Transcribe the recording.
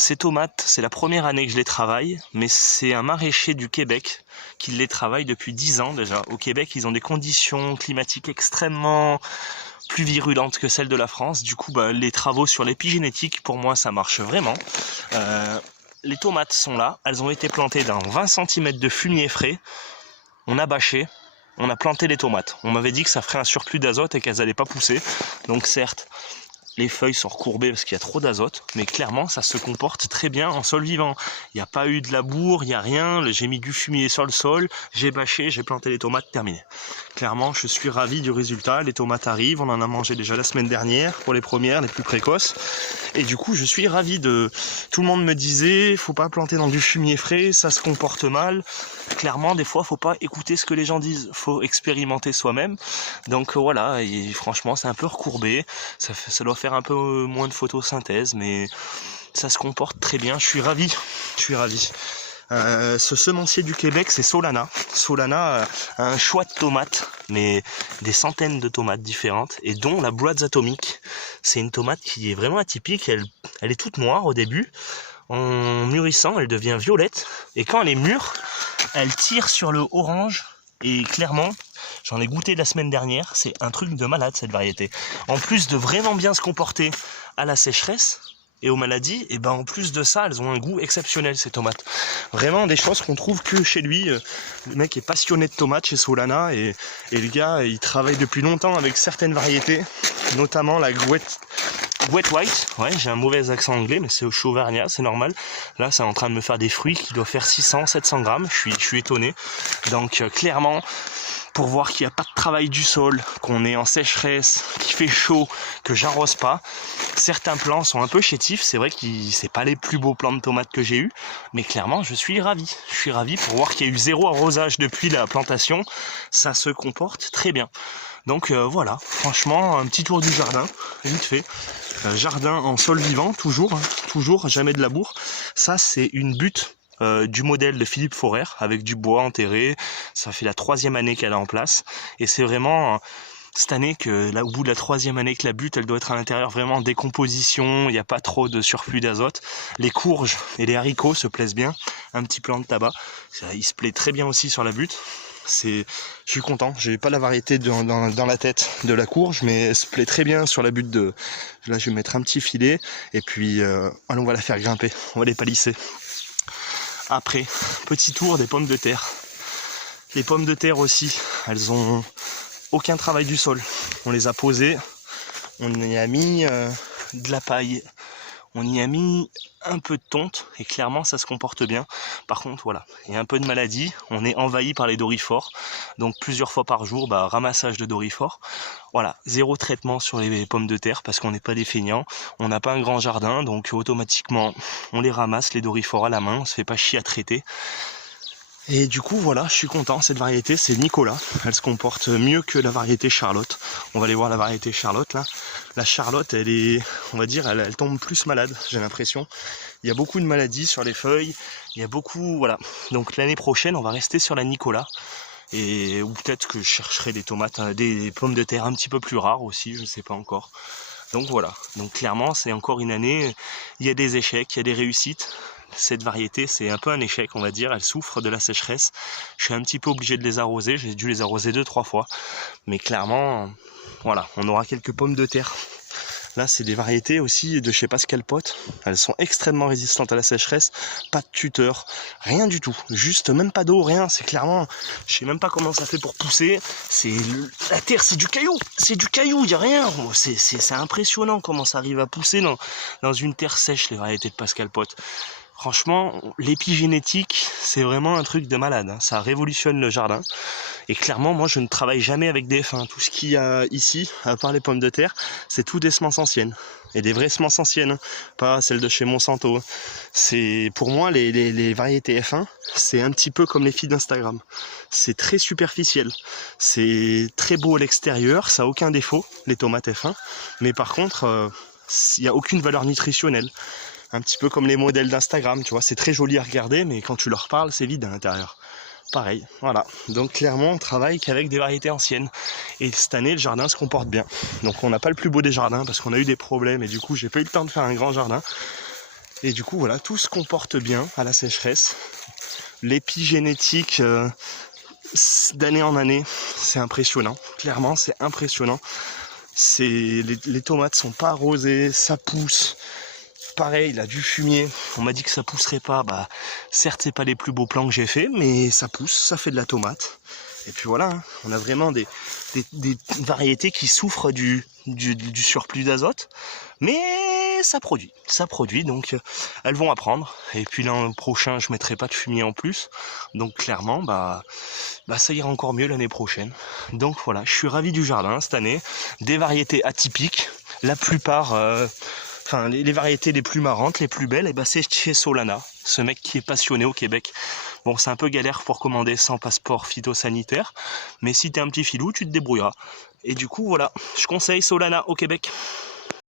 Ces tomates, c'est la première année que je les travaille, mais c'est un maraîcher du Québec qui les travaille depuis 10 ans déjà. Au Québec, ils ont des conditions climatiques extrêmement plus virulentes que celles de la France. Du coup, les travaux sur l'épigénétique, pour moi, ça marche vraiment. Les tomates sont là, elles ont été plantées dans 20 cm de fumier frais. On a bâché, on a planté les tomates. On m'avait dit que ça ferait un surplus d'azote et qu'elles n'allaient pas pousser. Donc certes, les feuilles sont recourbées parce qu'il y a trop d'azote, mais clairement ça se comporte très bien en sol vivant. Il n'y a pas eu de labour, il n'y a rien, j'ai mis du fumier sur le sol, j'ai bâché, j'ai planté les tomates, terminé. Clairement, je suis ravi du résultat, les tomates arrivent, on en a mangé déjà la semaine dernière pour les premières, les plus précoces. Et du coup, je suis ravi de... Tout le monde me disait, faut pas planter dans du fumier frais, ça se comporte mal. Clairement, des fois, faut pas écouter ce que les gens disent, faut expérimenter soi-même. Donc voilà, et franchement, c'est un peu recourbé, ça doit faire un peu moins de photosynthèse, mais ça se comporte très bien, je suis ravi, je suis ravi. Ce semencier du Québec, c'est Solana. Solana a un choix de tomates, mais des centaines de tomates différentes, et dont la Boids atomique. C'est une tomate qui est vraiment atypique, elle est toute noire au début. En mûrissant, elle devient violette, et quand elle est mûre, elle tire sur le orange, et clairement, j'en ai goûté la semaine dernière, c'est un truc de malade cette variété. En plus de vraiment bien se comporter à la sécheresse et aux maladies, et en plus de ça, elles ont un goût exceptionnel ces tomates. Vraiment des choses qu'on trouve que chez lui. Le mec est passionné de tomates chez Solana, et le gars, il travaille depuis longtemps avec certaines variétés, notamment la Wet White. Ouais, j'ai un mauvais accent anglais, mais c'est au Auvergnat, c'est normal. Là, c'est en train de me faire des fruits qui doivent faire 600-700 grammes. Je suis étonné. Donc, clairement, pour voir qu'il n'y a pas de travail du sol, qu'on est en sécheresse, qu'il fait chaud, que j'arrose pas. Certains plants sont un peu chétifs, c'est vrai que c'est pas les plus beaux plants de tomates que j'ai eu, mais clairement je suis ravi. Je suis ravi pour voir qu'il y a eu 0 arrosage depuis la plantation, ça se comporte très bien. Donc voilà, franchement, un petit tour du jardin, vite fait. Jardin en sol vivant, toujours, jamais de labour. Ça c'est une butte du modèle de Philippe Forer avec du bois enterré. Ça fait la 3e année qu'elle est en place, et c'est vraiment cette année que là, au bout de la 3e année que la butte, elle doit être à l'intérieur vraiment en décomposition, il n'y a pas trop de surplus d'azote. Les courges et les haricots se plaisent bien, un petit plant de tabac, il se plaît très bien aussi sur la butte. Je suis content, j'ai pas la variété dans la tête de la courge, mais elle se plaît très bien sur la butte de... Là je vais mettre un petit filet, et puis on va la faire grimper, on va les palisser. Après, petit tour des pommes de terre. Les pommes de terre aussi, elles ont aucun travail du sol. On les a posées, on y a mis de la paille, on y a mis un peu de tonte, et clairement ça se comporte bien. Par contre voilà, il y a un peu de maladie, on est envahi par les doryphores, donc plusieurs fois par jour, ramassage de doryphores. Voilà, 0 traitement sur les pommes de terre parce qu'on n'est pas des feignants, on n'a pas un grand jardin, donc automatiquement on les ramasse, les doryphores à la main, on se fait pas chier à traiter. Et du coup voilà, je suis content, cette variété c'est Nicolas, elle se comporte mieux que la variété Charlotte. On va aller voir la variété Charlotte là. La Charlotte, elle est, on va dire, elle tombe plus malade, j'ai l'impression. Il y a beaucoup de maladies sur les feuilles, il y a beaucoup, voilà. Donc l'année prochaine on va rester sur la Nicolas. Ou peut-être que je chercherai des tomates, des pommes de terre un petit peu plus rares aussi, je ne sais pas encore. Donc voilà, donc clairement c'est encore une année, il y a des échecs, il y a des réussites. Cette variété c'est un peu un échec, on va dire, elle souffre de la sécheresse. Je suis un petit peu obligé de les arroser, j'ai dû les arroser 2-3 fois. Mais clairement, voilà, on aura quelques pommes de terre. Là c'est des variétés aussi de chez Pascal Pot, elles sont extrêmement résistantes à la sécheresse, pas de tuteur, rien du tout, juste même pas d'eau, rien, c'est clairement, je sais même pas comment ça fait pour pousser, la terre c'est du caillou, il y a rien, c'est impressionnant comment ça arrive à pousser dans une terre sèche les variétés de Pascal Pot. Franchement, l'épigénétique, c'est vraiment un truc de malade, hein. Ça révolutionne le jardin. Et clairement, moi, je ne travaille jamais avec des F1. Tout ce qu'il y a ici, à part les pommes de terre, c'est tout des semences anciennes. Et des vraies semences anciennes, pas celles de chez Monsanto. C'est, pour moi, les variétés F1, c'est un petit peu comme les filles d'Instagram. C'est très superficiel. C'est très beau à l'extérieur, ça n'a aucun défaut, les tomates F1. Mais par contre, il n'y a aucune valeur nutritionnelle. Un petit peu comme les modèles d'Instagram, tu vois, c'est très joli à regarder, mais quand tu leur parles, c'est vide à l'intérieur. Pareil, voilà. Donc clairement, on travaille qu'avec des variétés anciennes. Et cette année, le jardin se comporte bien. Donc on n'a pas le plus beau des jardins, parce qu'on a eu des problèmes, et du coup, j'ai pas eu le temps de faire un grand jardin. Et du coup, voilà, tout se comporte bien à la sécheresse. L'épigénétique d'année en année, c'est impressionnant. Clairement, c'est impressionnant. Les tomates sont pas arrosées, ça pousse. Pareil, il a du fumier. On m'a dit que ça pousserait pas. Bah, certes, c'est pas les plus beaux plans que j'ai fait, mais ça pousse, ça fait de la tomate. Et puis voilà, hein, on a vraiment des variétés qui souffrent du surplus d'azote, mais ça produit, donc elles vont apprendre. Et puis l'an prochain, je mettrai pas de fumier en plus, donc clairement, bah ça ira encore mieux l'année prochaine. Donc voilà, je suis ravi du jardin cette année, des variétés atypiques, la plupart. Enfin, les variétés les plus marrantes, les plus belles, et ben c'est chez Solana, ce mec qui est passionné au Québec. Bon, c'est un peu galère pour commander sans passeport phytosanitaire, mais si t'es un petit filou, tu te débrouilleras. Et du coup, voilà, je conseille Solana au Québec.